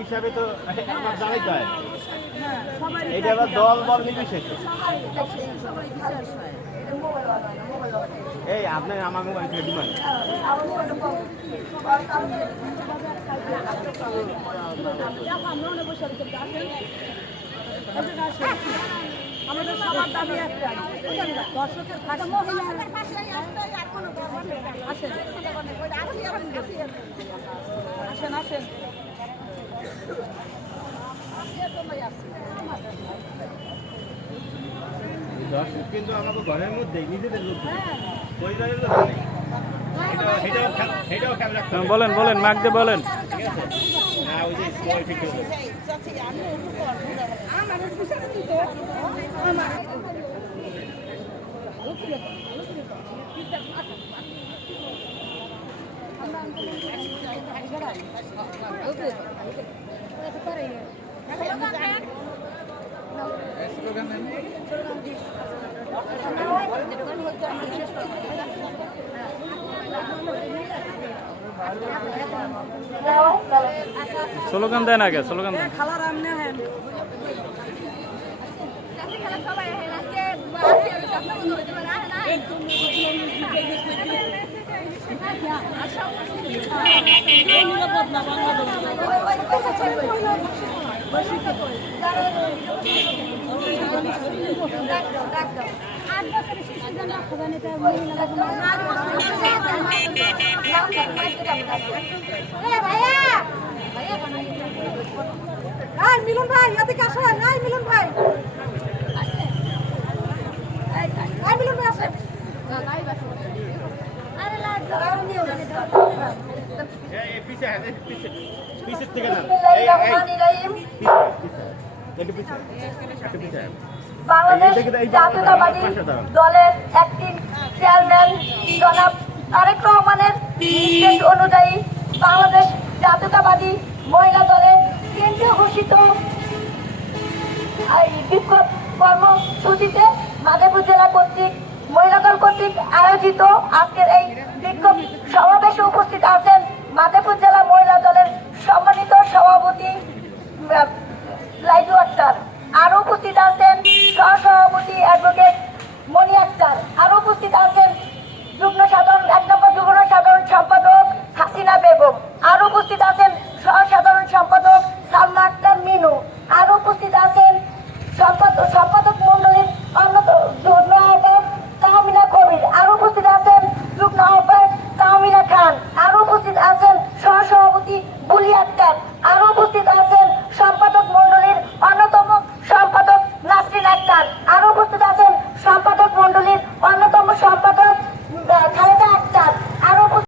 হিসাবে তো আমার জানাইতে হয়, এটা আবার দল বল নির্বিশেষ। এই আপনার আমার মোবাইল থেকে ডিমান্ড আমাদের সবার দাবি একটাই, দর্শকের আসেন আসেন দর্শক কিন্তু আমাকে ঘরের মধ্যে নিজেদের লোক, পরিবারের লোক নেই। বলেন বলেন মাগদে বলেন। স্লোগান দেন আগে, স্লোগান দেন। মিলন ভাই এদিকে আসো, নাই মিলন ভাই, মিলন ভাই আসেন। বাংলাদেশ জাতীয়তাবাদী দলের অ্যাক্টিং চেয়ারম্যান জনাব তারেক রহমানের নির্দেশ অনুযায়ী বাংলাদেশ জাতীয়তাবাদী মহিলা দলের কেন্দ্রীয় ঘোষিত বিক্ষোভ কর্মসূচিতে মাদারীপুর জেলা কর্তৃক মহিলা দল কর্তৃক আয়োজিত আজকের এই বিক্ষোভ সমাবেশে উপস্থিত আছেন মাদারীপুর জেলা মহিলা দলের সম্মানিত সভাপতি লাইজু আক্তার, আরো উপস্থিত আছেন সহসভাপতি অ্যাডভোকেট মনি আক্তার, আরো উপস্থিত আছেন